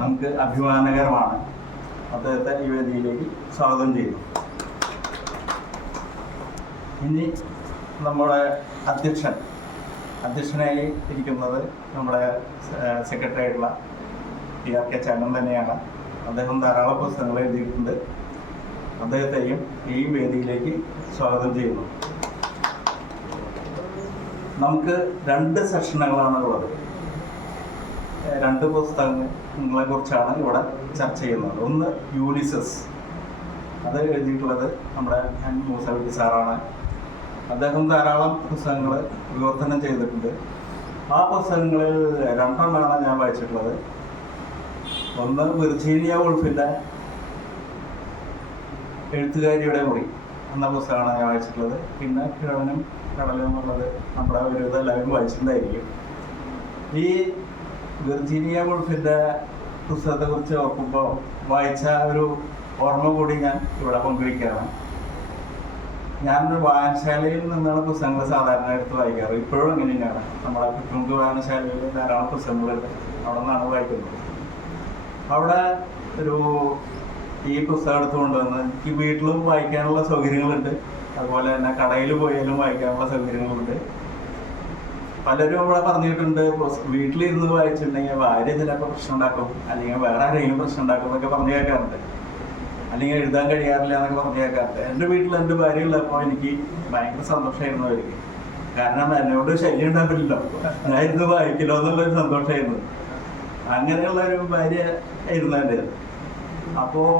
നമുക്ക് അഭിമാനകരമാണ് അദ്ദേഹത്തെ ഈ വേദിയിലേക്ക് സ്വാഗതം ചെയ്തു ഇനി നമ്മുടെ അധ്യക്ഷൻ അധ്യക്ഷനായി ഇരിക്കുന്നത് നമ്മുടെ സെക്രട്ടറി ആയിട്ടുള്ള ടി ആർ കെ ചേട്ടൻ തന്നെയാണ്. അദ്ദേഹം ധാരാളം പുസ്തകങ്ങൾ എഴുതിയിട്ടുണ്ട്. അദ്ദേഹത്തെയും ഈ വേദിയിലേക്ക് സ്വാഗതം ചെയ്യുന്നു. നമുക്ക് രണ്ട് സെഷനുകളാണ് ഉള്ളത്. രണ്ട് പുസ്തകങ്ങളെ കുറിച്ചാണ് ഇവിടെ ചർച്ച ചെയ്യുന്നത്. ഒന്ന് യൂലിസസ് അത് എഴുതിയിട്ടുള്ളത് നമ്മുടെ എൻ മൂസവി സാറാണ്. അദ്ദേഹം ധാരാളം പുസ്തകങ്ങൾ വിവർത്തനം ചെയ്തിട്ടുണ്ട്. ആ പുസ്തകങ്ങളിൽ രണ്ടെണ്ണമാണ് ഞാൻ വായിച്ചിട്ടുള്ളത്. ഒന്ന് വിർജീനിയ ഉൾഫിന്റെ എഴുത്തുകാരിയുടെ മുറി എന്ന പുസ്തകമാണ് ഞാൻ വായിച്ചിട്ടുള്ളത്. പിന്നെ കിഴവനും കടലും എന്നുള്ളത് നമ്മുടെ ഒരു ഇതെല്ലാവരും വായിച്ചിട്ടുണ്ടായിരിക്കും. ഈ വിർജീനിയ പുസ്തകത്തെ പുസ്തകത്തെക്കുറിച്ച് ഓർക്കുമ്പോൾ വായിച്ച ഒരു ഓർമ്മ കൂടി ഞാൻ ഇവിടെ പങ്കുവയ്ക്കുകയാണ്. ഞാനൊരു വായനശാലയിൽ നിന്നാണ് പുസ്തകങ്ങൾ സാധാരണ എടുത്ത് വായിക്കാറ്. ഇപ്പോഴും അങ്ങനെ തന്നെയാണ് നമ്മളെ കുറ്റുമുക്ക് വായനശാലയിൽ ധാരാളം പുസ്തകങ്ങളുണ്ട് അവിടെ നിന്നാണ് വായിക്കുന്നത്. അവിടെ ഒരു ഈ പുസ്തകം എടുത്ത് കൊണ്ടുവന്ന് എനിക്ക് വീട്ടിലും വായിക്കാനുള്ള സൗകര്യങ്ങളുണ്ട്. അതുപോലെ തന്നെ കടയിൽ പോയാലും വായിക്കാനുള്ള സൗകര്യങ്ങളുണ്ട്. പലരും അവിടെ പറഞ്ഞിട്ടുണ്ട് വീട്ടിലിരുന്ന് വായിച്ചിട്ടുണ്ടെങ്കിൽ ഭാര്യ ചിലപ്പോൾ പ്രശ്നം ഉണ്ടാക്കും അല്ലെങ്കിൽ വേറെ ആരെങ്കിലും പ്രശ്നം ഉണ്ടാക്കും എന്നൊക്കെ പറഞ്ഞു കേൾക്കാറുണ്ട്. അല്ലെങ്കിൽ എഴുതാൻ കഴിയാറില്ല എന്നൊക്കെ പറഞ്ഞു കേൾക്കാറുണ്ട്. എന്റെ വീട്ടിൽ എന്റെ ഭാര്യ ഉള്ളപ്പോൾ എനിക്ക് ഭയങ്കര സന്തോഷമായിരുന്നു അവർക്ക്. കാരണം എന്നോട് ശല്യം ഉണ്ടാവില്ലല്ലോ. ഞാൻ ഇരുന്ന് വായിക്കലോ എന്നുള്ളൊരു സന്തോഷമായിരുന്നു. അങ്ങനെയുള്ള ഒരു ഭാര്യ ആയിരുന്നു എന്റെ. അപ്പോൾ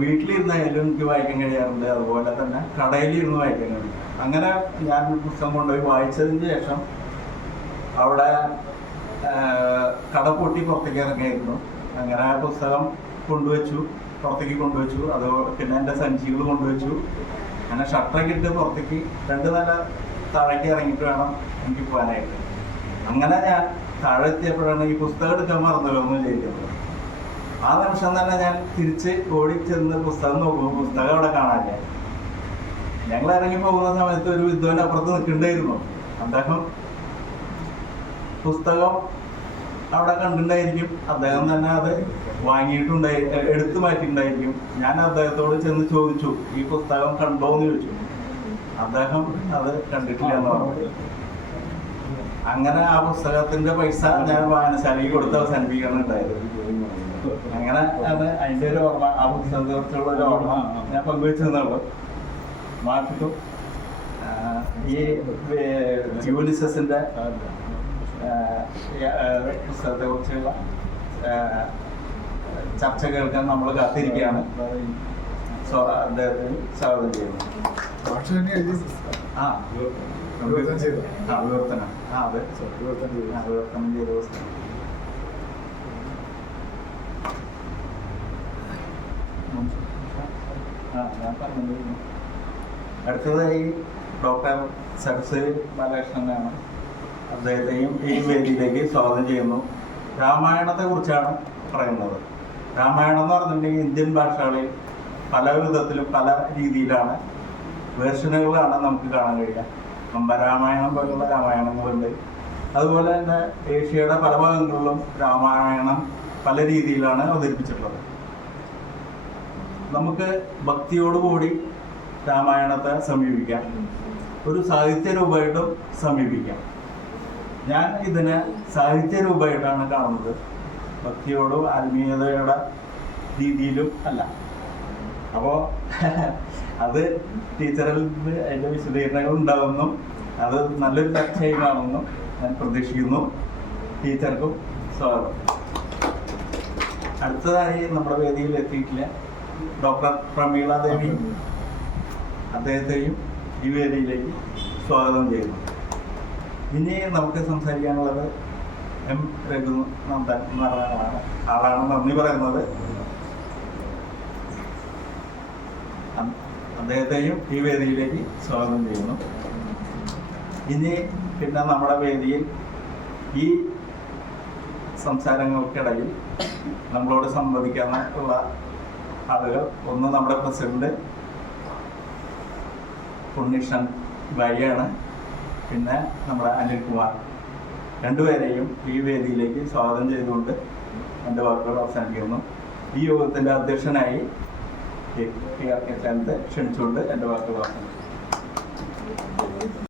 വീട്ടിലിരുന്നായാലും എനിക്ക് വായിക്കാൻ കഴിയാറുണ്ട്. അതുപോലെ തന്നെ കടയിലിരുന്ന് വായിക്കാൻ കഴിയും അങ്ങനെ ഞാൻ പുസ്തകം കൊണ്ടുപോയി വായിച്ചതിന് ശേഷം അവിടെ ഏഹ്, കട പൊട്ടി പുറത്തേക്ക് ഇറങ്ങിയായിരുന്നു. അങ്ങനെ ആ പുസ്തകം കൊണ്ടുവച്ചു പുറത്തേക്ക് കൊണ്ടുവച്ചു. അത് പിന്നെ എന്റെ സഞ്ചികൾ കൊണ്ടുവച്ചു. അങ്ങനെ ഷട്ടറൊക്കെ ഇട്ട് പുറത്തേക്ക് രണ്ട് നില താഴേക്ക് ഇറങ്ങിയിട്ട് വേണം എനിക്ക് പോകാനായിട്ട്. അങ്ങനെ ഞാൻ താഴെ എത്തിയപ്പോഴാണ് ഈ പുസ്തകം എടുക്കാൻ മറന്നല്ലോ എന്ന് വിചാരിക്കുന്നത്. ആ നിമിഷം തന്നെ ഞാൻ തിരിച്ച് ഓടി ചെന്ന് പുസ്തകം നോക്കുമ്പോൾ പുസ്തകം അവിടെ കാണാനില്ല. ഞങ്ങൾ ഇറങ്ങി പോകുന്ന സമയത്ത് ഒരു വിദ്വാൻ അപ്പുറത്ത് നിൽക്കണ്ടായിരുന്നു. അദ്ദേഹം പുസ്തകം അവിടെ കണ്ടിട്ടുണ്ടായിരിക്കും. അദ്ദേഹം തന്നെ അത് വാങ്ങിയിട്ടുണ്ടായി എടുത്തു മാറ്റിയിട്ടുണ്ടായിരിക്കും. ഞാൻ അദ്ദേഹത്തോട് ചെന്ന് ചോദിച്ചു ഈ പുസ്തകം കണ്ടോ? എന്ന് ചോദിച്ചു. അദ്ദേഹം അത് കണ്ടിട്ടില്ല എന്ന് പറഞ്ഞു. അങ്ങനെ ആ പുസ്തകത്തിന്റെ പൈസ ഞാൻ വായനശാലയ്ക്ക് കൊടുത്ത് അവസാനിപ്പിക്കണം ഉണ്ടായത്. അങ്ങനെ അത് അതിന്റെ ഒരു ഓർമ്മ ആ പുസ്തകത്തെ കുറിച്ചുള്ള ഒരു ഓർമ്മ ഞാൻ പങ്കുവെച്ചെന്നുള്ളൂ മാറ്റിട്ടു ഈ യൂലിസസിന്റെ പുസ്തകത്തെ കുറിച്ചുള്ള ചർച്ച കേൾക്കാൻ നമ്മൾ കാത്തിരിക്കുകയാണ്. സോ അദ്ദേഹത്തിന് സ്വാഗതം ചെയ്യുന്നു. ആ വിവർത്തനം ചെയ്തു. ആ വിവർത്തനം ആ അതെ. വിവർത്തനം ചെയ്തു. ആ, വിവർത്തനം ചെയ്ത പുസ്തകം അടുത്തതായി ഡോക്ടർ സരസ് ബാലകൃഷ്ണനാണ് അദ്ദേഹത്തെയും ഈ വേദിയിലേക്ക് സ്വാഗതം ചെയ്യുന്നു. രാമായണത്തെ കുറിച്ചാണ് പറയുന്നത്. രാമായണം എന്ന് പറഞ്ഞിട്ടുണ്ടെങ്കിൽ ഇന്ത്യൻ ഭാഷകളിൽ പല വിധത്തിലും പല രീതിയിലാണ് വേർഷനുകളാണ് നമുക്ക് കാണാൻ കഴിയുക. കമ്പരാമായണം പോലുള്ള രാമായണങ്ങളുണ്ട്. അതുപോലെ തന്നെ ഏഷ്യയുടെ പല ഭാഗങ്ങളിലും രാമായണം പല രീതിയിലാണ് അവതരിപ്പിച്ചിട്ടുള്ളത്. നമുക്ക് ഭക്തിയോടുകൂടി രാമായണത്തെ സമീപിക്കാം. ഒരു സാഹിത്യ രൂപമായിട്ടും സമീപിക്കാം. ഞാൻ ഇതിനെ സാഹിത്യ രൂപമായിട്ടാണ് കാണുന്നത്. ഭക്തിയോടും ആത്മീയതയുടെ രീതിയിലും അല്ല. അപ്പോൾ അത് ടീച്ചറിൽ അതിന്റെ വിശദീകരണങ്ങൾ ഉണ്ടാവുന്നു അത് നല്ലൊരു ചർച്ചയായി കാണുന്നു ഞാൻ പ്രതീക്ഷിക്കുന്നു. ടീച്ചർക്കും സ്വാഗതം. അടുത്തതായി നമ്മുടെ വേദിയിൽ എത്തിയിട്ടില്ല ഡോക്ടർ പ്രമീള ദേവി അദ്ദേഹത്തെയും ഈ വേദിയിലേക്ക് സ്വാഗതം ചെയ്യുന്നു. ഇനി നമുക്ക് സംസാരിക്കാനുള്ളത് എം രഘുനന്ദൻ എന്ന് പറയുന്നതാണ് ആളാണ്. നന്ദി പറയുന്നത്. അദ്ദേഹത്തെയും ഈ വേദിയിലേക്ക് സ്വാഗതം ചെയ്യുന്നു. ഇനി പിന്നെ നമ്മുടെ വേദിയിൽ ഈ സംസാരങ്ങൾക്കിടയിൽ നമ്മളോട് സംവദിക്കാനുള്ള ആളുകൾ ഒന്ന് നമ്മുടെ പ്രസിഡന്റ് ഉണ്ണിഷൻ ഭാര്യയാണ് പിന്നെ നമ്മുടെ അനിൽകുമാർ രണ്ടുപേരെയും ഈ വേദിയിലേക്ക് സ്വാഗതം ചെയ്തുകൊണ്ട് എന്റെ വാക്കുകൾ അവസാനിക്കുന്നു ഈ യോഗത്തിന്റെ അധ്യക്ഷനായി ക്ഷണിച്ചുകൊണ്ട് എന്റെ വാക്കുകൾ അവസാനിക്കുന്നു